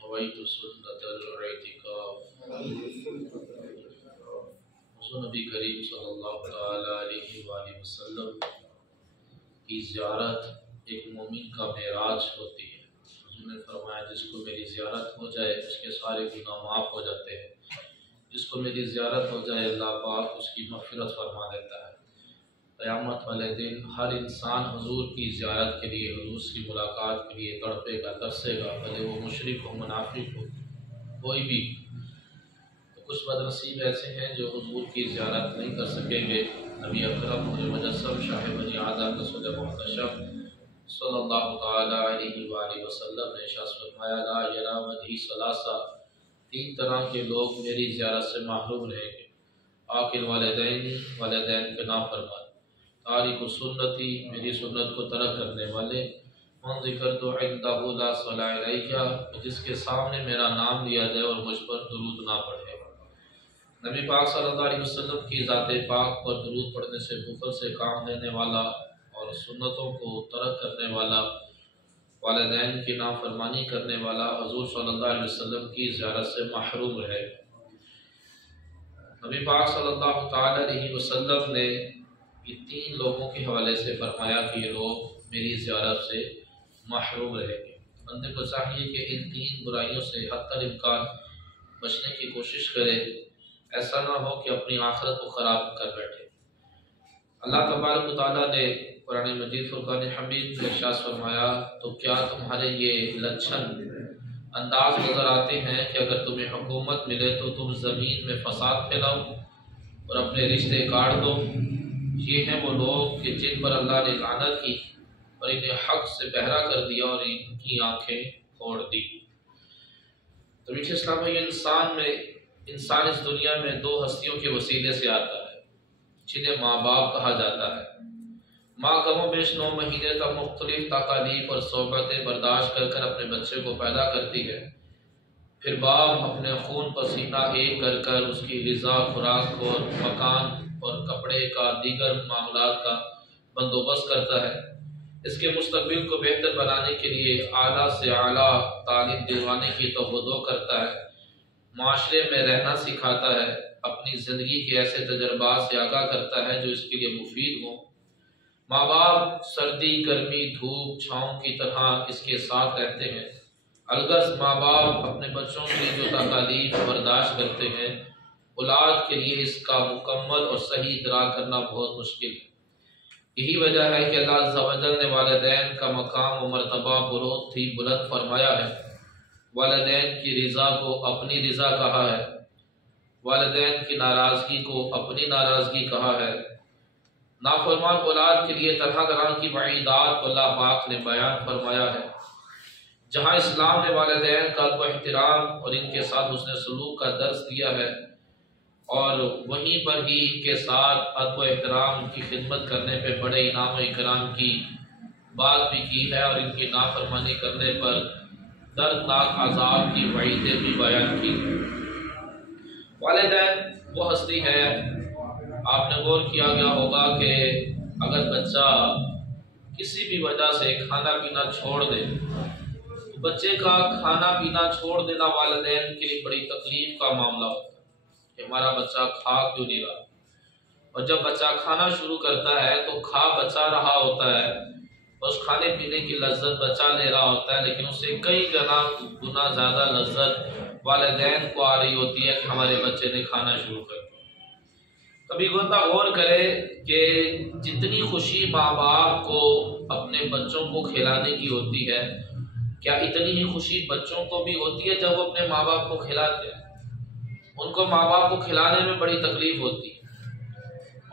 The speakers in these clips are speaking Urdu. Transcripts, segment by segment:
نویت سنت الاعتکاف۔ حضور نبی کریم صلی اللہ تعالی علیہ وآلہ وسلم کی زیارت ایک مومن کا معراج ہوتی ہے۔ حضور نے فرمایا جس کو میری زیارت ہو جائے اس کے سارے گناہ معاف ہو جاتے ہیں، جس کو میری زیارت ہو جائے اللہ پاک اس کی مغفرت فرما دیتا ہے۔ قیامت والے دن ہر انسان حضور کی زیارت کے لیے، حضور کی ملاقات کے لیے تڑپے گا، ترسے گا، بھلے وہ مشرک ہو، منافق ہو، کوئی بھی۔ تو کچھ بدنصیب ایسے ہیں جو حضور کی زیارت نہیں کر سکیں گے۔ نبی اکرم مجسم شاہ بنی آدم رسول محتشم صلی اللہ تعالی علیہ وآلہ وسلم نے ارشاد فرمایا لا یرا وجہی ثلاثہ، تین طرح کے لوگ میری زیارت سے محروم رہیں گے۔ عاقل والدین کے نافرمان، تارک سنتی، میری سنت کو ترک کرنے والے، من ذکرت عنده لا صلی علیہ، جس کے سامنے میرا نام لیا جائے اور مجھ پر درود نہ پڑھے۔ نبی پاک صلی اللہ علیہ وسلم کی ذات پاک پر درود پڑھنے سے بخل سے کام لینے والا اور سنتوں کو ترک کرنے والا، والدین کی نافرمانی کرنے والا حضور صلی اللہ علیہ وسلم کی زیارت سے محروم رہے۔ نبی پاک صلی اللہ تعالی علیہ وسلم نے یہ تین لوگوں کے حوالے سے فرمایا کہ یہ لوگ میری زیارت سے محروم رہیں گے۔ بندے کو چاہیے کہ ان تین برائیوں سے حتی الامکان بچنے کی کوشش کرے، ایسا نہ ہو کہ اپنی آخرت کو خراب کر بیٹھے۔ اللہ تبارک و تعالیٰ نے قرآن مجید فرقان حمید میں ارشاد فرمایا تو کیا تمہارے یہ لچھن انداز نظر آتے ہیں کہ اگر تمہیں حکومت ملے تو تم زمین میں فساد پھیلاؤ اور اپنے رشتے کاٹ دو۔ یہ ہیں وہ لوگ کہ جن پر اللہ نے لعنت کی اور انہیں حق سے بہرا کر دیا اور ان کی آنکھیں پھوڑ دی۔ تو میٹھے اسلام بھائی، انسان اس دنیا میں دو ہستیوں کے وسیلے سے آتا ہے جنہیں ماں باپ کہا جاتا ہے۔ ماں کم و بیش 9 مہینے تک مختلف تکالیف اور صحبتیں برداشت کر کر اپنے بچے کو پیدا کرتی ہے، پھر باپ اپنے خون پسینہ ایک کر کر اس کی غذا، خوراک اور مکان اور کپڑے کا، دیگر معاملات کا بندوبست کرتا ہے۔ اس کے مستقبل کو بہتر بنانے کے لیے اعلیٰ سے اعلیٰ تعلیم دلوانے کی توغدو کرتا ہے، معاشرے میں رہنا سکھاتا ہے، اپنی زندگی کے ایسے تجربات سے آگاہ کرتا ہے جو اس کے لیے مفید ہوں۔ ماں باپ سردی، گرمی، دھوپ، چھاؤں کی طرح اس کے ساتھ رہتے ہیں۔ الغرض ماں باپ اپنے بچوں کی جو تکالیف برداشت کرتے ہیں، اولاد کے لیے اس کا مکمل اور صحیح ادراک کرنا بہت مشکل ہے۔ یہی وجہ ہے کہ اللہ عز و جل نے والدین کا مقام و مرتبہ بہت ہی بلند فرمایا ہے۔ والدین کی رضا کو اپنی رضا کہا ہے، والدین کی ناراضگی کو اپنی ناراضگی کہا ہے۔ نافرمان اولاد کے لیے طرح طرح کی وعیدات کو اللہ پاک نے بیان فرمایا ہے۔ جہاں اسلام نے والدین کا ادب و احترام اور ان کے ساتھ حسن سلوک کا درس دیا ہے، اور وہیں پر ہی ان کے ساتھ ادب و احترام کی خدمت کرنے پہ بڑے انعام و اکرام کی بات بھی کی ہے، اور ان کی نافرمانی کرنے پر دردناک عذاب کی وعیدیں بھی بیان کی۔ والدین وہ ہستی ہے، آپ نے غور کیا گیا ہوگا کہ اگر بچہ کسی بھی وجہ سے کھانا پینا چھوڑ دے تو بچے کا کھانا پینا چھوڑ دینا والدین کے لیے بڑی تکلیف کا معاملہ ہوتا ہے کہ ہمارا بچہ کھا کیوں نہیں رہا، اور جب بچہ کھانا شروع کرتا ہے تو کھا بچا رہا ہوتا ہے، اس کھانے پینے کی لذت بچہ لے رہا ہوتا ہے، لیکن اس سے کئی گنا زیادہ لذت والدین کو آ رہی ہوتی ہے کہ ہمارے بچے نے کھانا شروع کر دیا۔ کبھی بندہ غور کرے کہ جتنی خوشی ماں باپ کو اپنے بچوں کو کھلانے کی ہوتی ہے، کیا اتنی ہی خوشی بچوں کو بھی ہوتی ہے جب وہ اپنے ماں باپ کو کھلاتے ہیں؟ ان کو ماں باپ کو کھلانے میں بڑی تکلیف ہوتی ہے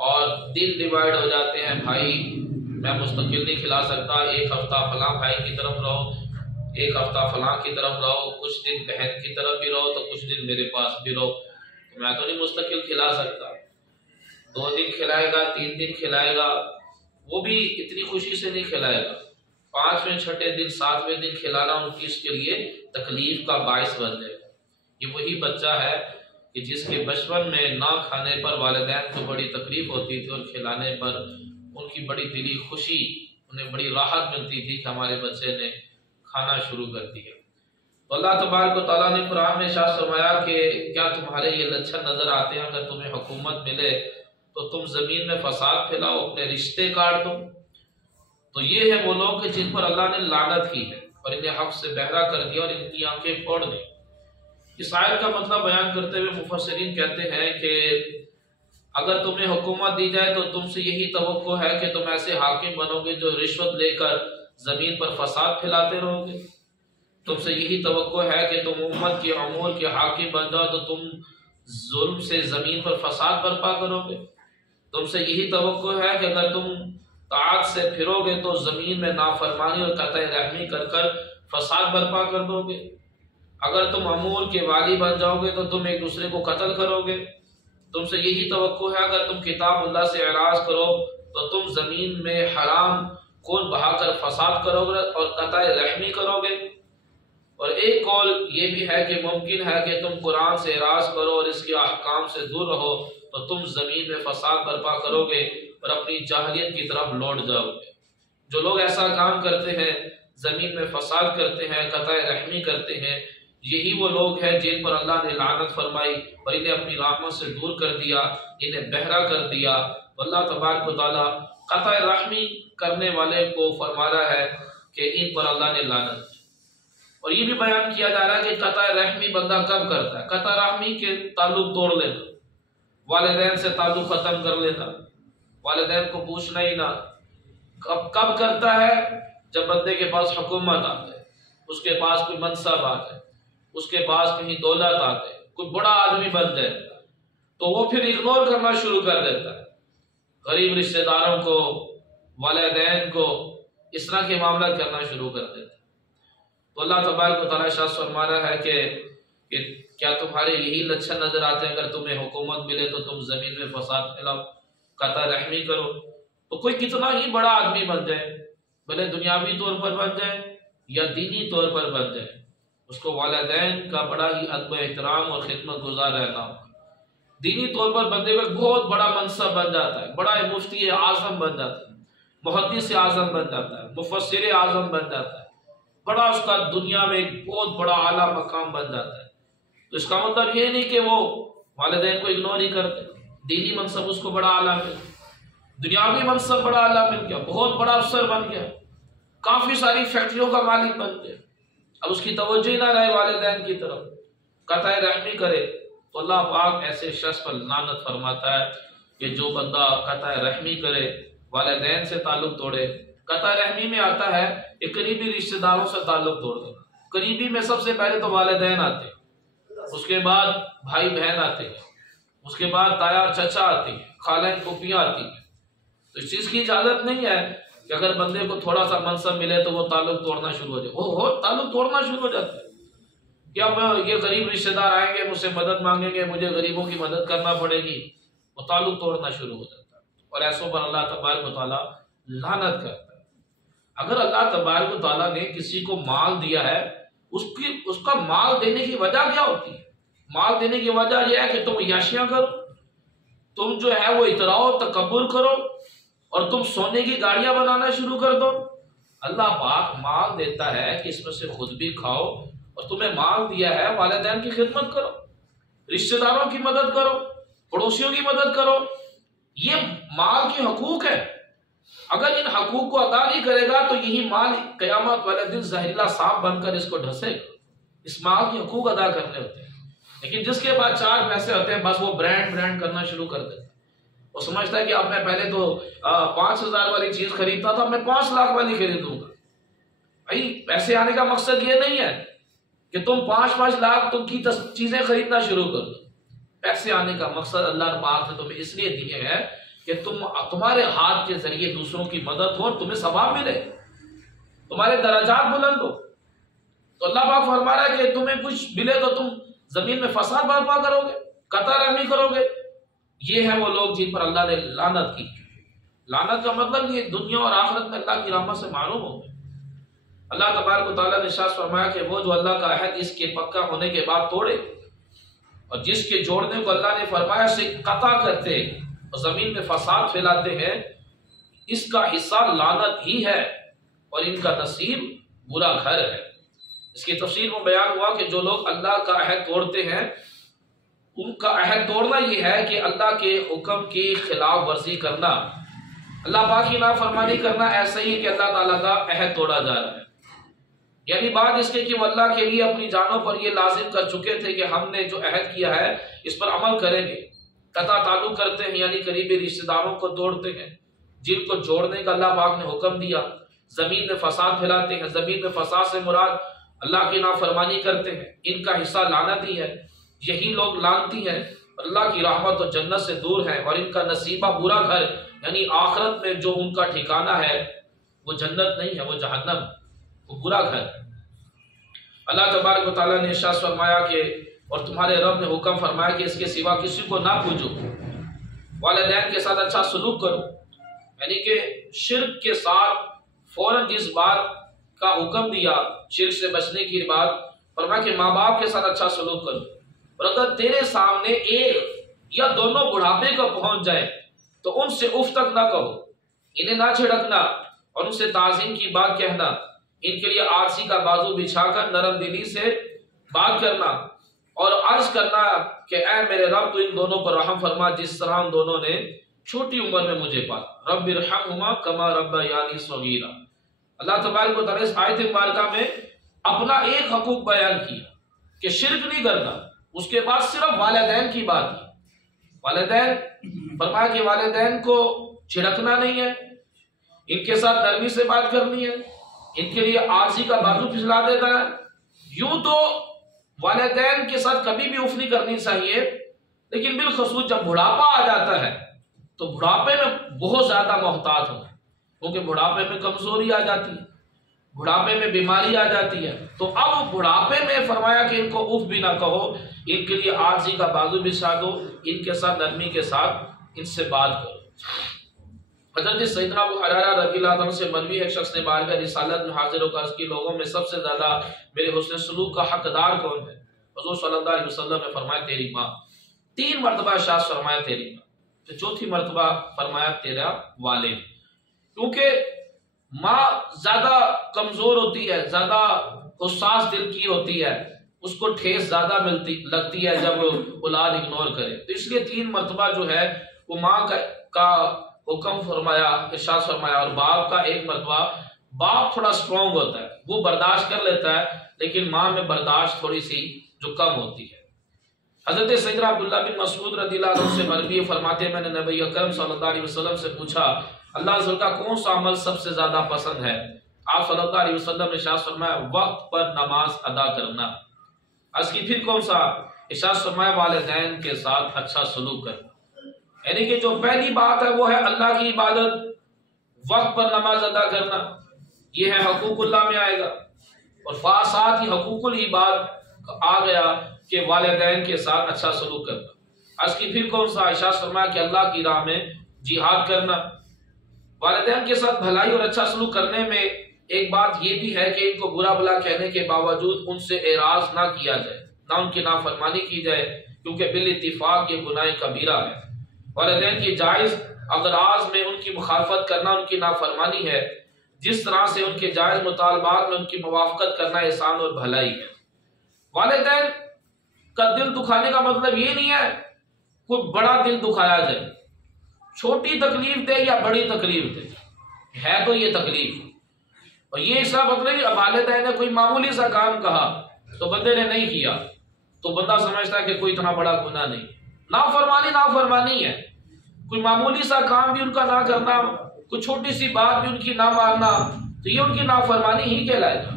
اور دل ڈیوائیڈ ہو جاتے ہیں، بھائی میں مستقل نہیں کھلا سکتا، ایک ہفتہ فلاں بھائی کی طرف رہو، ایک ہفتہ فلاں کی طرف رہو، کچھ دن بہن کی طرف بھی رہو تو کچھ دن میرے پاس بھی رہو، تو میں تو نہیں مستقل کھلا سکتا۔ 2 دن کھلائے گا، 3 دن کھلائے گا، وہ بھی اتنی خوشی سے نہیں کھلائے گا۔ 5ویں 6ٹھے دن 7ویں دن کھلانا ان کی اس کے لیے تکلیف کا باعث بن جائے گا۔ یہ وہی بچہ ہے کہ جس کے بچپن میں نہ کھانے پر والدین کو بڑی تکلیف ہوتی تھی اور کھلانے پر ان کی بڑی دلی خوشی، انہیں بڑی راحت ملتی تھی کہ ہمارے بچے نے کھانا شروع کر دیا۔ تو اللہ تبارک و تعالیٰ نے قرآن میں ارشاد فرمایا کہ کیا تمہارے یہ لچھن نظر آتے ہیں، اگر تمہیں حکومت ملے تو تم زمین میں فساد پھیلاؤ، اپنے رشتے کاٹ دو۔ تو یہ ہے وہ لوگ کہ جن پر اللہ نے لعنت کی ہے اور انہیں حق سے بہرا کر دیا اور ان کی آنکھیں پھوڑ دی۔ اس آیت کا مطلب بیان کرتے ہوئے مفسرین کہتے ہیں کہ اگر تمہیں حکومت دی جائے تو تم سے یہی توقع ہے کہ تم ایسے حاکم بنو گے جو رشوت لے کر زمین پر فساد پھیلاتے رہو گے۔ تم سے یہی توقع ہے کہ تم امت کے امور کے حاکم بن جاؤ تو تم ظلم سے زمین پر فساد برپا کرو گے۔ تم سے یہی توقع ہے کہ اگر تم طاعت سے پھرو گے تو زمین میں نافرمانی اور قطع رحمی کر کر فساد برپا کر دو گے۔ اگر تم امور کے والی بن جاؤ گے تو تم ایک دوسرے کو قتل کرو گے۔ تم سے یہی توقع ہے اگر تم کتاب اللہ سے اعراض کرو تو تم زمین میں حرام خون بہا کر فساد کرو گے اور قطع رحمی کرو گے۔ اور ایک قول یہ بھی ہے کہ ممکن ہے کہ تم قرآن سے اعراض کرو اور اس کے احکام سے دور رہو تو تم زمین میں فساد برپا کرو گے اور اپنی جاہلیت کی طرف لوٹ جاؤ گے۔ جو لوگ ایسا کام کرتے ہیں، زمین میں فساد کرتے ہیں، قطع رحمی کرتے ہیں، یہی وہ لوگ ہیں جن پر اللہ نے لعنت فرمائی اور انہیں اپنی رحمت سے دور کر دیا، انہیں بہرا کر دیا۔ اللہ تبارک و تعالیٰ قطع رحمی کرنے والے کو فرما رہا ہے کہ ان پر اللہ نے لعنت کی۔ اور یہ بھی بیان کیا جا رہا ہے کہ قطع رحمی بندہ کب کرتا ہے؟ قطع رحمی کے تعلق توڑ لینا، والدین سے تعلق ختم کر لینا، والدین کو پوچھنا ہی نہ۔ کب کرتا ہے؟ جب بندے کے پاس حکومت آ جائے، اس کے پاس کوئی منصب آ جائے، اس کے پاس کہیں دولت آ جائے، کوئی بڑا آدمی بن جائے تو وہ پھر اگنور کرنا شروع کر دیتا ہے، غریب رشتہ داروں کو، والدین کو، اس طرح کے معاملات کرنا شروع کر دیتا ہے۔ تو اللہ تبارک و تعالیٰ شاہ فرما رہا ہے کہ کیا تمہارے یہی لچھن نظر آتے ہیں، اگر تمہیں حکومت ملے تو تم زمین میں فساد پھیلاؤ، قطع رحمی کرو۔ تو کوئی کتنا ہی بڑا آدمی بن جائے، بھلے دنیاوی طور پر بن جائے یا دینی طور پر بن جائے، اس کو والدین کا بڑا ہی ادب احترام اور خدمت گزار رہنا ہوگا۔ دینی طور پر بندے کا بہت بڑا منصب بن جاتا ہے، بڑا مفتی اعظم بن جاتا ہے، محدث اعظم بن جاتا ہے، مفسر اعظم بن جاتا ہے، بڑا اس کا دنیا میں ایک بہت بڑا اعلیٰ مقام بن جاتا ہے۔ تو اس کا مطلب یہ نہیں کہ وہ والدین کو اگنور نہیں کرتے، دینی منصب اس کو بڑا اعلیٰ مل گیا، دنیاوی منصب بڑا اعلیٰ مل گیا، بہت بڑا افسر بن گیا، کافی ساری فیکٹریوں کا مالک بن گیا، اب اس کی توجہ ہی نہ رہے والدین کی طرف، قطع رحمی کرے، تو اللہ پاک ایسے شخص پر لعنت فرماتا ہے کہ جو بندہ قطع رحمی کرے، والدین سے تعلق توڑے۔ قطع رحمی میں آتا ہے کہ قریبی رشتہ داروں سے تعلق توڑ دینا۔ قریبی میں سب سے پہلے تو والدین آتے ہیں، اس کے بعد بھائی بہن آتے ہیں، اس کے بعد تایا اور چچا آتے ہیں، خالین پھوپھیاں آتی ہیں۔ تو اس چیز کی اجازت نہیں ہے کہ اگر بندے کو تھوڑا سا منصب ملے تو وہ تعلق توڑنا شروع ہو جائے، وہ تعلق توڑنا شروع ہو جاتا ہے کہ اب یہ غریب رشتہ دار آئیں گے، مجھ سے مدد مانگیں گے، مجھے غریبوں کی مدد کرنا پڑے گی، وہ تعلق توڑنا شروع ہو جاتا ہے، اور ایسوں پر اللہ تبارک و تعالیٰ لعنت کرتا ہے۔ اگر اللہ تبارک و تعالیٰ نے کسی کو مال دیا ہے، اس کا مال دینے کی وجہ کیا ہوتی ہے؟ مال دینے کی وجہ یہ ہے کہ تم عیاشیاں کرو، تم جو ہے وہ اتراؤ تکبر کرو، اور تم سونے کی گاڑیاں بنانا شروع کر دو۔ اللہ پاک مال دیتا ہے کہ اس میں سے خود بھی کھاؤ، اور تمہیں مال دیا ہے والدین کی خدمت کرو، رشتہ داروں کی مدد کرو، پڑوسیوں کی مدد کرو، یہ مال کے حقوق ہے۔ اگر ان حقوق کو ادا نہیں کرے گا تو یہی مال قیامت والے دن زہریلا سانپ بن کر اس کو ڈھسے گا۔ اس مال کے حقوق ادا کرنے ہوتے ہیں، لیکن جس کے پاس 4 پیسے ہوتے ہیں بس وہ برانڈ کرنا شروع کر دیتا ہے۔ وہ سمجھتا ہے کہ اب میں پہلے تو 5,000 والی چیز خریدتا تھا، میں 5 لاکھ والی خریدوں گا۔ بھائی پیسے آنے کا مقصد یہ نہیں ہے کہ تم 5 لاکھ تم کی چیزیں خریدنا شروع کر دو۔ پیسے آنے کا مقصد اللہ پاک نے تمہیں اس لیے دیے ہے کہ تمہارے ہاتھ کے ذریعے دوسروں کی مدد ہو اور تمہیں ثواب ملے، تمہارے درجات بلند ہو۔ تو اللہ پاک فرما رہا ہے کہ تمہیں کچھ ملے تو تم زمین میں فساد برپا کرو گے، قطع رحمی کرو گے۔ یہ ہے وہ لوگ جن پر اللہ نے لعنت کی۔ لعنت کا مطلب یہ دنیا اور آخرت میں اللہ کی رحمت سے معلوم ہو گئے۔ اللہ تبارک و تعالیٰ نے ارشاد فرمایا کہ وہ جو اللہ کا عہد اس کے پکا ہونے کے بعد توڑے، اور جس کے جوڑنے کو اللہ نے فرمایا سے قطع کرتے اور زمین میں فساد پھیلاتے ہیں، اس کا حصہ لعنت ہی ہے اور ان کا نصیب برا گھر ہے۔ اس کی تفصیل میں بیان ہوا کہ جو لوگ اللہ کا عہد توڑتے ہیں ان کا عہد توڑنا یہ ہے کہ اللہ کے حکم کی خلاف ورزی کرنا، اللہ پاک کی نافرمانی کرنا، ایسا ہی ہے کہ اللہ تعالیٰ کا عہد توڑا جا رہا ہے۔ یعنی بات اس کے کہ وہ اللہ کے لیے اپنی جانوں پر یہ لازم کر چکے تھے کہ ہم نے جو عہد کیا ہے اس پر عمل کریں گے، قطع تعلق کرتے ہیں یعنی قریبی رشتہ داروں کو توڑتے ہیں جن کو جوڑنے کا اللہ پاک نے حکم دیا، زمین میں فساد پھیلاتے ہیں، زمین میں فساد سے مراد اللہ کی نافرمانی کرتے ہیں، ان کا حصہ لعنتی ہے، یہی لوگ لعنتی ہیں، اللہ کی رحمت و جنت سے دور ہیں، اور ان کا نصیبہ برا گھر یعنی آخرت میں جو ان کا ٹھکانہ ہے وہ جنت نہیں ہے، وہ جہنم، وہ برا گھر۔ اللہ تبارک و تعالیٰ نے ارشاد فرمایا کہ اور تمہارے رب نے حکم فرمایا کہ اس کے سوا کسی کو نہ پوجو، والدین کے ساتھ اچھا سلوک کرو، یعنی کہ شرک کے ساتھ فوراً جس بات کا حکم دیا شرک سے بچنے کی بات، فرمایا کہ ماں باپ کے ساتھ اچھا سلوک کرو، اور اگر تیرے سامنے ایک یا دونوں بڑھاپے کو پہنچ جائے تو ان سے اف تک نہ کہو، انہیں نہ چھڑکنا اور ان سے تعظیم کی بات کہنا، ان کے لیے آرسی کا بازو بچھا کر نرم دلی سے بات کرنا اور عرض کرنا کہ اے میرے رب تو ان دونوں پر رحم فرما جس طرح ان دونوں نے چھوٹی عمر میں مجھے پالا، رب ارحمہما کما ربیانی صغیرا۔ اللہ تبارک و تعالیٰ اس آیت مبارکہ میں اپنا ایک حقوق بیان کیا کہ شرک نہیں کرنا، اس کے بعد صرف والدین کی بات کی۔ والدین فرمایا کہ والدین کو چھڑکنا نہیں ہے، ان کے ساتھ نرمی سے بات کرنی ہے، ان کے لیے عاجزی کا بازو پھسلا دینا ہے۔ یوں تو والدین کے ساتھ کبھی بھی اف نہیں کرنی چاہیے، لیکن بالخصوص جب بڑھاپا آ جاتا ہے تو بڑھاپے میں بہت زیادہ محتاط ہونا، کیونکہ بڑھاپے میں کمزوری آ جاتی ہے، بڑھاپے میں بیماری آ جاتی ہے، تو اب بڑھاپے میں فرمایا کہ ان کو اف بھی نہ کہو، ان کے لیے عاجزی کا بازو بچھا دو، ان کے ساتھ نرمی کے ساتھ ان سے بات کرو۔ حضرت سیدنا ابو ہریرہ رضی اللہ عنہ سے مروی ہے ایک شخص نے بارگاہ رسالت میں حاضر ہو کر عرض کی لوگوں میں سب سے زیادہ میرے حسن سلوک کا حقدار کون ہے؟ حضور صلی اللہ علیہ وسلم نے فرمایا تیری ماں۔ 3 مرتبہ ارشاد فرمایا تیری ماں، تو چوتھی مرتبہ فرمایا تیرا والد، کیونکہ ماں زیادہ کمزور ہوتی ہے، زیادہ حساس دل کی ہوتی ہے، اس کو ٹھیس زیادہ لگتی ہے جب اولاد اگنور کرے، تو اس لیے 3 مرتبہ جو ہے وہ ماں کا حکم فرمایا، ارشاد فرمایا، اور باپ کا 1 مرتبہ۔ باپ تھوڑا سٹرونگ ہوتا ہے، وہ برداشت کر لیتا ہے، لیکن ماں میں برداشت تھوڑی سی جو کم ہوتی ہے۔ حضرت سیدنا عبداللہ بن مسعود رضی اللہ عنہ سے مروی فرماتے میں نے نبی اکرم صلی اللہ علیہ وسلم سے پوچھا اللہ عز و جل کا کون سا عمل سب سے زیادہ پسند ہے؟ آپ صلی اللہ علیہ وسلم نے ارشاد فرمایا وقت پر نماز ادا کرنا۔ عرض کی پھر کون سا؟ ارشاد فرمایا والدین کے ساتھ اچھا سلوک کرنا، یعنی کہ جو پہلی بات ہے وہ ہے اللہ کی عبادت، وقت پر نماز ادا کرنا، یہ ہے حقوق اللہ میں آئے گا، اور ساتھ ہی حقوق العباد آ گیا کہ والدین کے ساتھ اچھا سلوک کرنا۔ عرض کی پھر کون سا؟ ارشاد فرمایا کہ اللہ کی راہ میں جہاد کرنا۔ والدین کے ساتھ بھلائی اور اچھا سلوک کرنے میں ایک بات یہ بھی ہے کہ ان کو برا بھلا کہنے کے باوجود ان سے اعراض نہ کیا جائے، نہ ان کی نافرمانی کی جائے، کیونکہ بالاتفاق یہ گناہ کبیرہ ہے۔ والدین کی جائز اغراض میں ان کی مخالفت کرنا ان کی نافرمانی ہے، جس طرح سے ان کے جائز مطالبات میں ان کی موافقت کرنا احسان اور بھلائی ہے۔ والدین کا دل دکھانے کا مطلب یہ نہیں ہے کوئی بڑا دل دکھایا جائے، چھوٹی تکلیف دے یا بڑی تکلیف دے، ہے تو یہ تکلیف، اور یہ اس کا مطلب کہ والدین نے کوئی معمولی سا کام کہا تو بندے نے نہیں کیا تو بندہ سمجھتا ہے کہ کوئی اتنا بڑا گناہ نہیں، نافرمانی ہے، کوئی معمولی سا کام بھی ان کا نہ کرنا، کوئی چھوٹی سی بات بھی ان کی نہ ماننا، تو یہ ان کی نافرمانی ہی کہلائے گا۔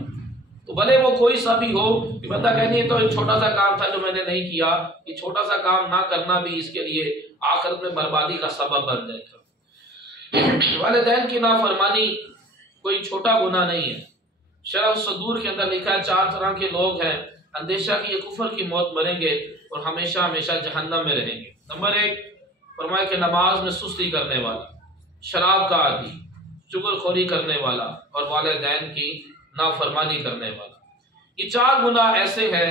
تو بھلے وہ کوئی سا بھی ہو کہ بندہ کہنے یہ تو ایک چھوٹا سا کام تھا جو میں نے نہیں کیا، یہ چھوٹا سا کام نہ کرنا بھی اس کے لیے آخرت میں بربادی کا سبب بن جائے گا۔ والدین کی نافرمانی کوئی چھوٹا گناہ نہیں ہے۔ شرح صدور کے اندر لکھا ہے 4 طرح کے لوگ ہیں، اندیشہ کی یہ کفر کی موت مریں گے اور ہمیشہ ہمیشہ جہنم میں رہیں گے۔ نمبر 1 فرمایا کہ نماز میں سستی کرنے والا، شراب کا عادی، چغل خوری کرنے والا اور والدین کی نافرمانی کرنے والا۔ یہ 4 گناہ ایسے ہیں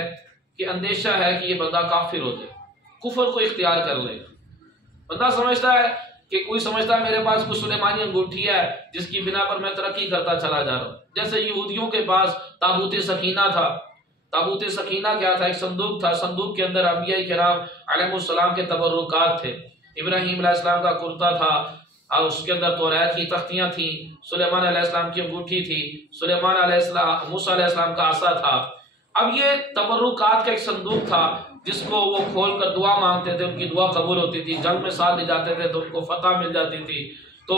کہ اندیشہ ہے کہ یہ بندہ کافر ہو جائے، کفر کو اختیار کر لے گا۔ بندہ سمجھتا ہے کہ کوئی سمجھتا ہے میرے پاس کوئی سلیمانی انگوٹھی ہے جس کی بنا پر میں ترقی کرتا چلا جا رہا ہوں. جیسے یہودیوں کے پاس تابوت سکینہ تھا. تابوت سکینہ کیا تھا؟ ایک صندوق تھا. صندوق کے اندر انبیاء کرام علیہ السلام کے تبرکات تھے. ابراہیم علیہ السلام کا کرتا تھا اور اس کے اندر توریت کی تختیاں تھیں. سلیمان علیہ السلام کی انگوٹھی تھی. سلیمان علیہ السلام، موسیٰ علیہ السلام کا عصا تھا. اب یہ تبرکات کا ایک صندوق تھا جس کو وہ کھول کر دعا مانگتے تھے، ان کی دعا قبول ہوتی تھی. جنگ میں ساتھ لے جاتے تھے تو ان کو فتح مل جاتی تھی. تو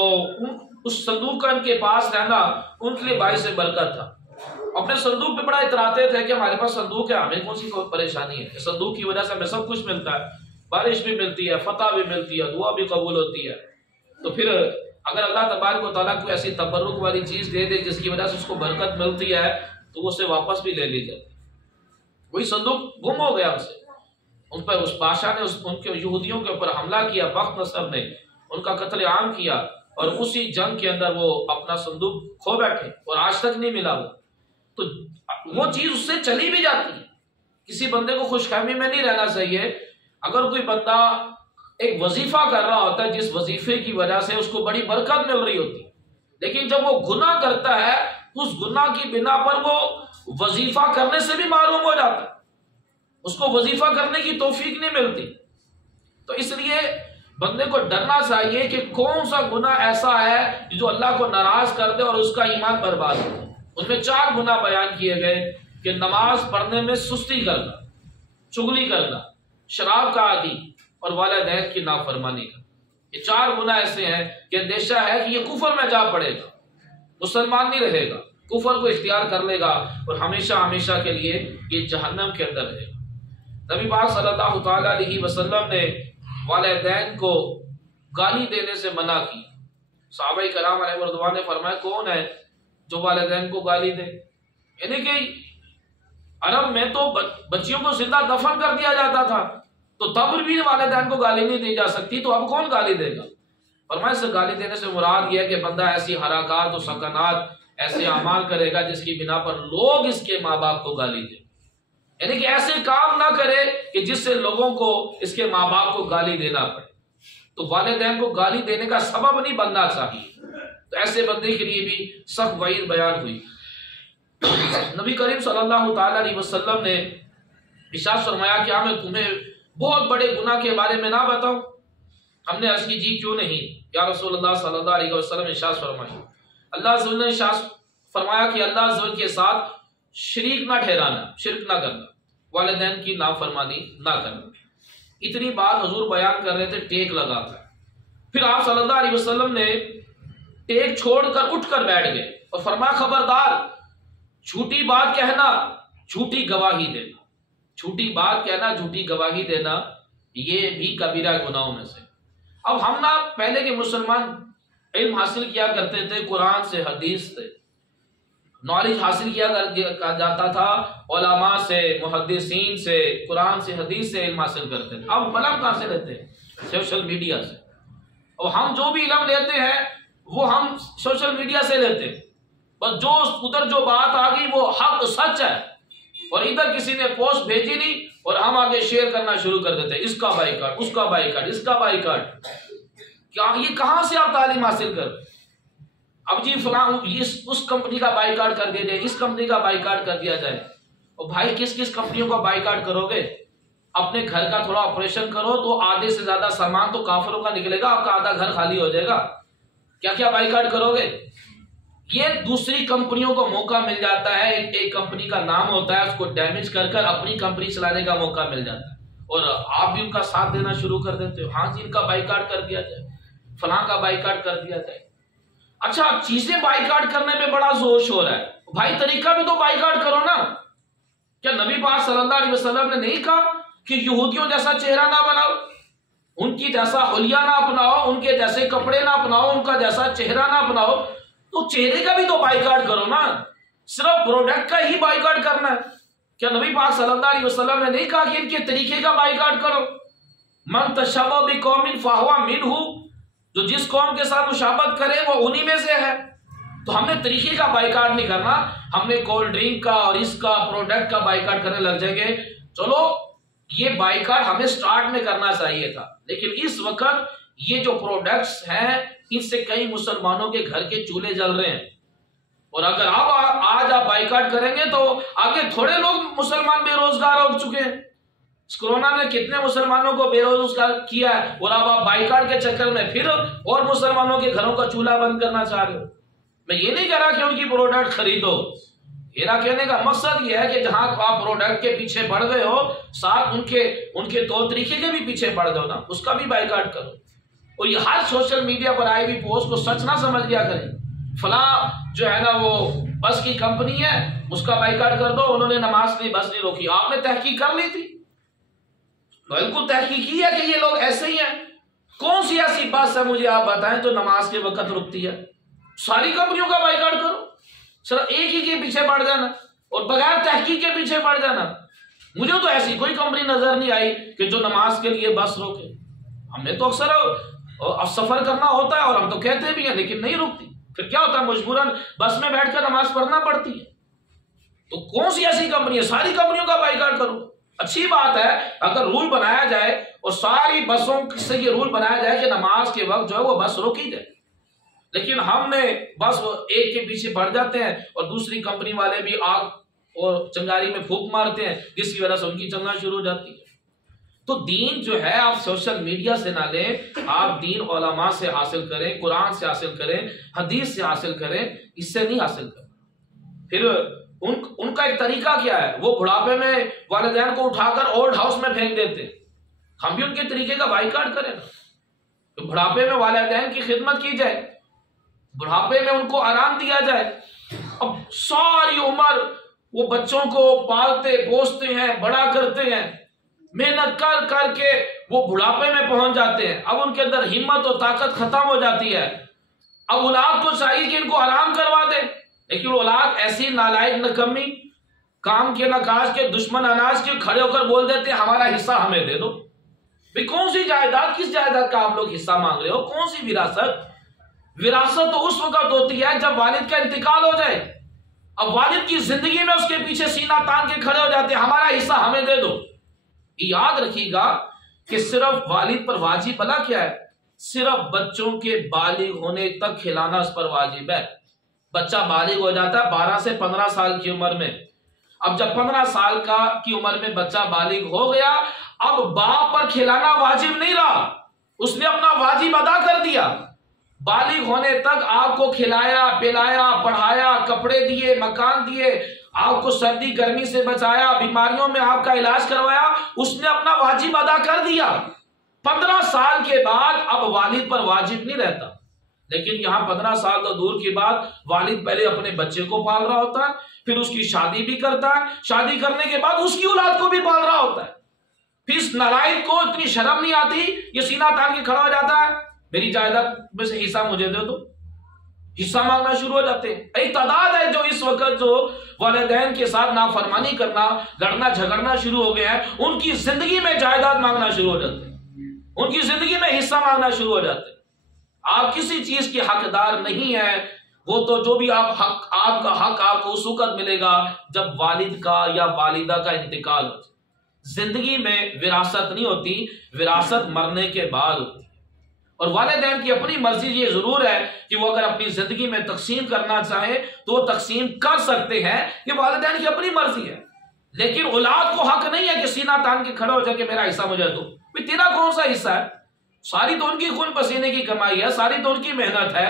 اس صندوق کا ان کے پاس رہنا ان کے لیے باعث برکت تھا. اپنے صندوق پہ بڑا اتراتے تھے کہ ہمارے پاس صندوق ہے، ہمیں کون سی پریشانی ہے، صندوق کی وجہ سے ہمیں سب کچھ ملتا ہے، بارش بھی ملتی ہے، فتح بھی ملتی ہے، دعا بھی قبول ہوتی ہے. تو پھر اگر اللہ تبارک و تعالیٰ کو ایسی تبرک والی چیز دے دے جس کی وجہ سے اس کو برکت ملتی ہے تو وہ اسے واپس بھی لے لی جاتی. وہی صندوق گم ہو گیا ان سے. ان پر اس بادشاہ نے ان کے یہودیوں کے اوپر حملہ کیا، بخت نصر نے ان کا قتل عام کیا اور اسی جنگ کے اندر وہ اپنا صندوق کھو بیٹھے اور آج تک نہیں ملا وہ. تو وہ چیز اس سے چلی بھی جاتی ہے. کسی بندے کو خوش فہمی میں نہیں رہنا چاہیے. اگر کوئی بندہ ایک وظیفہ کر رہا ہوتا ہے جس وظیفے کی وجہ سے اس کو بڑی برکت مل رہی ہوتی ہے، لیکن جب وہ گناہ کرتا ہے اس گناہ کی بنا پر وہ وظیفہ کرنے سے بھی معروم ہو جاتا ہے، اس کو وظیفہ کرنے کی توفیق نہیں ملتی. تو اس لیے بندے کو ڈرنا چاہیے کہ کون سا گناہ ایسا ہے جو اللہ کو ناراض کر دے اور اس کا ایمان برباد ہو. ان میں 4 گناہ بیان کیے گئے کہ نماز پڑھنے میں سستی کرنا، چغلی کرنا، شراب کا عادی اور والدین کی نافرمانی کا. یہ 4 گناہ ایسے ہیں کہ اندیشہ ہے کہ یہ کفر میں جا پڑے گا، مسلمان نہیں رہے گا، کفر کو اختیار کر لے گا اور ہمیشہ ہمیشہ کے لیے یہ جہنم کے اندر رہے گا. نبی پاک صلی اللہ تعالی علیہ وسلم نے والدین کو گالی دینے سے منع کی. صحابہ کرام علیہ رضوان نے فرمایا کون ہے جو والدین کو گالی دے؟ یعنی کہ عرب میں تو بچیوں کو زندہ دفن کر دیا جاتا تھا، تو تب بھی والدین کو گالی نہیں دی جا سکتی، تو اب کون گالی دے گا؟ فرمایا سے گالی دینے سے مراد یہ ہے کہ بندہ ایسی حرکات و سکنات، ایسے اعمال کرے گا جس کی بنا پر لوگ اس کے ماں باپ کو گالی دیں. یعنی کہ ایسے کام نہ کرے کہ جس سے لوگوں کو اس کے ماں باپ کو گالی دینا پڑے. تو والدین کو گالی دینے کا سبب نہیں بننا چاہیے. تو ایسے بندے کے لیے بھی سخت وعید بیان ہوئی. نبی کریم صلی اللہ تعالی علیہ وسلم نے ارشاد فرمایا کیا میں تمہیں بہت بڑے گناہ کے بارے میں نہ بتاؤں؟ ہم نے عرض کی جی کیوں نہیں یا رسول اللہ صلی اللہ علیہ وسلم. ارشاد فرمایا اللہ عز و جل نے ارشاد فرمایا کہ اللہ عز و جل کے ساتھ شریک نہ ٹھہرانا، شرک نہ کرنا، والدین کی نافرمانی نہ کرنا. اتنی بات حضور بیان کر رہے تھے، ٹیک لگا کر. پھر آپ صلی اللہ علیہ وسلم نے ٹیک چھوڑ کر اٹھ کر بیٹھ گئے اور فرمایا خبردار، جھوٹی بات کہنا، جھوٹی گواہی دینا. جھوٹی بات کہنا، جھوٹی گواہی دینا یہ بھی کبیرہ گناہوں میں سے. اب ہم نہ پہلے کے مسلمان علم حاصل کیا کرتے تھے قرآن سے، حدیث سے، نالج حاصل کیا جاتا تھا علماء سے، محدثین سے، قرآن سے، حدیث سے علم حاصل کرتے تھے. اب علم کہاں سے لیتے ہیں؟ سوشل میڈیا سے. اور ہم جو بھی علم لیتے ہیں وہ ہم سوشل میڈیا سے لیتے ہیں. بس جو ادھر جو بات آ گئی وہ حق سچ ہے، اور ادھر کسی نے پوسٹ بھیجی نہیں اور ہم آگے شیئر کرنا شروع کر دیتے ہیں، اس کا بائیکاٹ، اس کا بائیکاٹ، اس کا بائیکاٹ. کیا یہ کہاں سے آپ تعلیم حاصل کر؟ اب جی فلاں اس کمپنی کا بائیکاٹ کر دیا جائے، اس کمپنی کا بائیکاٹ کر دیا جائے. اور بھائی کس کس کمپنیوں کا بائیکاٹ کرو گے؟ اپنے گھر کا تھوڑا آپریشن کرو تو آدھے سے زیادہ سامان تو کافروں کا نکلے گا، آپ کا آدھا گھر خالی ہو جائے گا. کیا کیا بائیکاٹ کرو گے؟ یہ دوسری کمپنیوں کو موقع مل جاتا ہے، ایک کمپنی کا نام ہوتا ہے، اس کو ڈیمیج کر کر اپنی کمپنی چلانے کا موقع مل جاتا ہے، اور آپ بھی ان کا ساتھ دینا شروع کر دیتے ہو. ہاں جی ان کا بائیکاٹ کر دیا جائے، فلاں کا بائیکاٹ کر دیا جائے. اچھا چیزیں بائیکاٹ کرنے میں بڑا زور شور ہے، بھائی طریقہ بھی تو بائیکاٹ کرو نا. کیا نبی پاک صلی اللہ علیہ وسلم نے نہیں کہا کہ یہودیوں جیسا چہرہ نہ بناؤ، ان کی جیسا حلیہ نہ اپناؤ، ان کے جیسے کپڑے نہ اپناؤ، ان کا جیسا چہرہ نہ اپناؤ؟ تو چہرے کا بھی تو بائیکاٹ کرو نا، صرف پروڈکٹ کا ہی بائیکاٹ کرنا ہے؟ کیا نبی پاک صلی اللہ علیہ وسلم نے نہیں کہا کہ ان کے طریقے کا بائیکاٹ کرو؟ من تشبہ بقوم فہو منہ، جو جس قوم کے ساتھ مشابہت کرے وہ انہی میں سے ہے. تو ہم نے طریقے کا بائیکاٹ نہیں کرنا، ہم نے کولڈ ڈرنک کا اور اس کا پروڈکٹ کا بائیکاٹ کرنے لگ جائیں گے. چلو یہ بائیکاٹ ہمیں سٹارٹ میں کرنا چاہیے تھا، لیکن اس وقت یہ جو پروڈکٹس ہیں ان سے کئی مسلمانوں کے گھر کے چولہے جل رہے ہیں، اور اگر آج آپ بائیکاٹ کریں گے تو آگے تھوڑے لوگ مسلمان بے روزگار ہو چکے ہیں۔ اس کورونا نے کتنے مسلمانوں کو بے روزگار کیا ہے، اور اب آپ بائیکاٹ کے چکر میں پھر اور مسلمانوں کے گھروں کا چولہا بند کرنا چاہ رہے ہو۔ میں یہ نہیں کہہ رہا کہ ان کی پروڈکٹ خریدو، میرا کہنے کا مقصد یہ ہے کہ جہاں آپ پروڈکٹ کے پیچھے پڑ گئے ہو، ساتھ ان کے طور طریقے کے بھی پیچھے پڑ گئے ہو نا، اس کا بھی بائیکاٹ کرو۔ اور یہ ہر سوشل میڈیا پر آئی ہوئی پوسٹ کو سچ نہ سمجھ لیا کریں، فلاں جو ہے نا وہ بس کی کمپنی ہے اس کا بائیکاٹ کر دو، انہوں نے نماز نہیں بس نہیں روکی۔ آپ نے تحقیق کر لی تھی؟ بالکل تحقیق کی ہے کہ یہ لوگ ایسے ہی ہیں؟ کون سی ایسی بس ہے مجھے آپ بتائیں جو نماز کے وقت رکتی ہے؟ ساری کمپنیوں کا بائیکاٹ کرو، صرف ایک ہی کے پیچھے پڑ جانا اور بغیر تحقیق کے پیچھے پڑ جانا۔ مجھے تو ایسی کوئی کمپنی نظر نہیں آئی کہ جو نماز کے لیے بس روکے۔ ہم نے تو اکثر سفر کرنا ہوتا ہے اور ہم تو کہتے بھی ہیں لیکن نہیں رکتی، پھر کیا ہوتا ہے مجبوراً بس میں بیٹھ کر نماز پڑھنا پڑتی ہے۔ تو کون سی ایسی کمپنی ہے؟ ساری کمپنیوں کا بائیکاٹ کرو۔ اچھی بات ہے اگر رول بنایا جائے اور ساری بسوں سے یہ رول بنایا جائے کہ نماز کے وقت جو ہے وہ بس روکی جائے، لیکن ہم نے بس ایک کے پیچھے پڑ جاتے ہیں اور دوسری کمپنی والے بھی آگ اور چنگاری میں پھونک مارتے ہیں، جس کی وجہ سے ان کی چنگا شروع ہو جاتی ہے۔ تو دین جو ہے آپ سوشل میڈیا سے نہ لیں، آپ دین علماء سے حاصل کریں، قرآن سے حاصل کریں، حدیث سے حاصل کریں، اس سے نہیں حاصل کریں۔ پھر ان کا ایک طریقہ کیا ہے، وہ بڑھاپے میں والدین کو اٹھا کر اولڈ ہاؤس میں پھینک دیتے ہیں۔ ہم بھی ان کے طریقے کا بائیکاٹ کریں نا، تو بڑھاپے میں والدین کی خدمت کی جائے، بڑھاپے میں ان کو آرام دیا جائے۔ اب ساری عمر وہ بچوں کو پالتے پوستے ہیں، بڑا کرتے ہیں، محنت کر کر کے وہ بڑھاپے میں پہنچ جاتے ہیں، اب ان کے اندر ہمت اور طاقت ختم ہو جاتی ہے۔ اب اولاد کو چاہیے کہ ان کو آرام کروا دے، لیکن اولاد ایسی نالائق نکمی، کام کے نہ کاج کے، دشمن اناج کے، کھڑے ہو کر بول دیتے ہیں ہمارا حصہ ہمیں دے دو۔ بھئی کون سی جائیداد، کس جائیداد کا آپ لوگ حصہ مانگ رہے ہو؟ کون سی وراثت؟ وراثت تو اس وقت ہوتی ہے جب والد کا انتقال ہو جائے۔ اب والد کی زندگی میں اس کے پیچھے سینہ تان کے کھڑے ہو جاتے ہیں ہمارا حصہ ہمیں دے دو۔ یاد رکھیے گا کہ صرف والد پر واجب بھلا کیا ہے؟ صرف بچوں کے بالغ ہونے تک کھلانا اس پر واجب ہے۔ بچہ بالغ ہو جاتا ہے 12 سے 15 سال کی عمر میں۔ اب جب 15 سال کی عمر میں بچہ بالغ ہو گیا، اب باپ پر کھلانا واجب نہیں رہا، اس نے اپنا واجب ادا کر دیا۔ بالغ ہونے تک آپ کو کھلایا پلایا پڑھایا، کپڑے دیے، مکان دیے، آپ کو سردی گرمی سے بچایا، بیماریوں میں آپ کا علاج کروایا، اس نے اپنا واجب ادا کر دیا۔ 15 سال کے بعد اب والد پر واجب نہیں رہتا، لیکن یہاں 15 سال تو دور کی بات، والد پہلے اپنے بچے کو پال رہا ہوتا ہے، پھر اس کی شادی بھی کرتا ہے، شادی کرنے کے بعد اس کی اولاد کو بھی پال رہا ہوتا ہے۔ پھر اس نالائق کو اتنی شرم نہیں آتی، یہ سینہ تان کے کھڑا ہو جاتا ہے میری جائیداد میں سے حصہ مجھے دے دو، حصہ مانگنا شروع ہو جاتے ہیں۔ ایک تعداد ہے جو اس وقت جو والدین کے ساتھ نافرمانی کرنا، لڑنا جھگڑنا شروع ہو گئے ہیں، ان کی زندگی میں جائیداد مانگنا شروع ہو جاتے ہیں، ان کی زندگی میں حصہ مانگنا شروع ہو جاتے ہیں۔ آپ کسی چیز کے حقدار نہیں ہیں، وہ تو جو بھی آپ کا حق آپ کو اس وقت ملے گا جب والد کا یا والدہ کا انتقال ہو جائے۔ زندگی میں وراثت نہیں ہوتی، وراثت مرنے کے بعد ہوتی ہے۔ اور والدین کی اپنی مرضی یہ ضرور ہے کہ وہ اگر اپنی زندگی میں تقسیم کرنا چاہیں تو وہ تقسیم کر سکتے ہیں، یہ والدین کی اپنی مرضی ہے، لیکن اولاد کو حق نہیں ہے کہ سینہ تان کے کھڑا ہو جائے کہ میرا حصہ مجھے دو۔ بھئی تیرا کون سا حصہ ہے؟ ساری تو ان کی خون پسینے کی کمائی ہے، ساری تو ان کی محنت ہے۔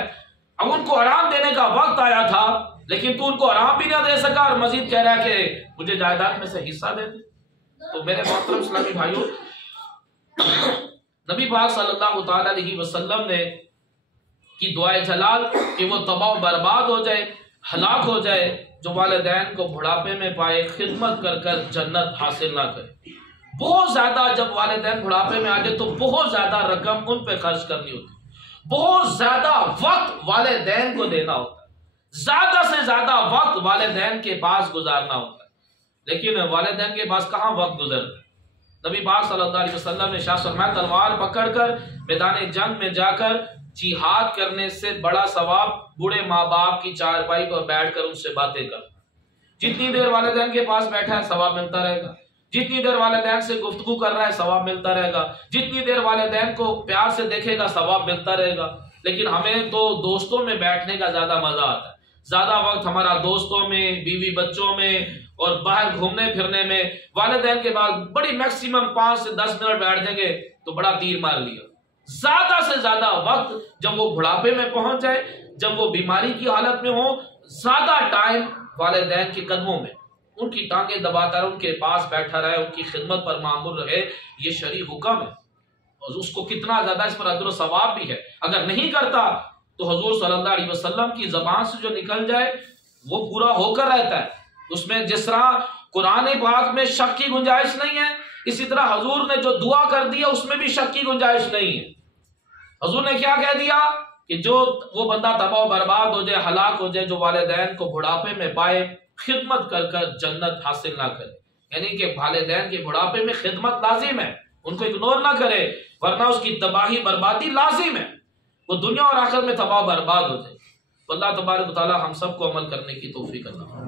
اب ان کو آرام دینے کا وقت آیا تھا، لیکن تو ان کو آرام بھی نہ دے سکا اور مزید کہہ رہا ہے کہ مجھے جائیداد میں سے حصہ دے دے۔ تو میرے محترم اسلامی بھائیوں، نبی پاک صلی اللہ تعالی علیہ وسلم نے کی دعائے جلال کہ وہ تباہ و برباد ہو جائے، ہلاک ہو جائے جو والدین کو بڑھاپے میں پائے، خدمت کر کر جنت حاصل نہ کرے۔ بہت زیادہ جب والدین بڑھاپے میں آ جائے تو بہت زیادہ رقم ان پہ خرچ کرنی ہوتی، بہت زیادہ وقت والدین کو دینا ہوتا ہے، زیادہ سے زیادہ وقت والدین کے پاس گزارنا ہوتا ہے، لیکن والدین کے پاس کہاں وقت گزرتا ہے؟ نبی پاک صلی اللہ علیہ وسلم نے شاہ فرمایا تلوار پکڑ کر میدان جنگ میں جا کر جہاد کرنے سے بڑا ثواب بوڑھے ماں باپ کی چارپائی پر بیٹھ کر ان سے باتیں کر۔ جتنی دیر والدین کے پاس بیٹھا ہے ثواب ملتا رہے گا، جتنی دیر والدین سے گفتگو کر رہا ہے ثواب ملتا رہے گا، جتنی دیر والدین کو پیار سے دیکھے گا ثواب ملتا رہے گا۔ لیکن ہمیں تو دوستوں میں بیٹھنے کا زیادہ مزہ آتا ہے، زیادہ وقت ہمارا دوستوں میں، بیوی بچوں میں اور باہر گھومنے پھرنے میں۔ والدین کے بعد بڑی میکسیمم 5 سے 10 منٹ بیٹھ جائیں گے تو بڑا تیر مار لیا۔ زیادہ سے زیادہ وقت جب وہ بڑھاپے میں پہنچ جائے، جب وہ بیماری کی حالت میں ہو، زیادہ ٹائم والدین کے قدموں میں، ان کی ٹانگیں دباتا رہے، ان کے پاس بیٹھا رہے، ان کی خدمت پر معمور رہے، یہ شرعی حکم ہے۔ اور اس کو کتنا زیادہ اس پر اجر و ثواب بھی ہے۔ اگر نہیں کرتا تو حضور صلی اللہ علیہ وسلم کی زبان سے جو نکل جائے وہ پورا ہو کر رہتا ہے۔ اس میں جس طرح قرآن پاک میں شک کی گنجائش نہیں ہے، اسی طرح حضور نے جو دعا کر دیا اس میں بھی شک کی گنجائش نہیں ہے۔ حضور نے کیا کہہ دیا کہ جو وہ بندہ تباہ و برباد ہو جائے، ہلاک ہو جائے، جو والدین کو بڑھاپے میں پائے خدمت کر کر جنت حاصل نہ کرے، یعنی کہ والدین کے بڑھاپے میں خدمت لازم ہے، ان کو اگنور نہ کرے، ورنہ اس کی تباہی بربادی لازم ہے، وہ دنیا اور آخرت میں تباہ و برباد ہو جائے۔ اللہ تبارک و تعالی ہم سب کو عمل کرنے کی توفیق عطا فرمائے۔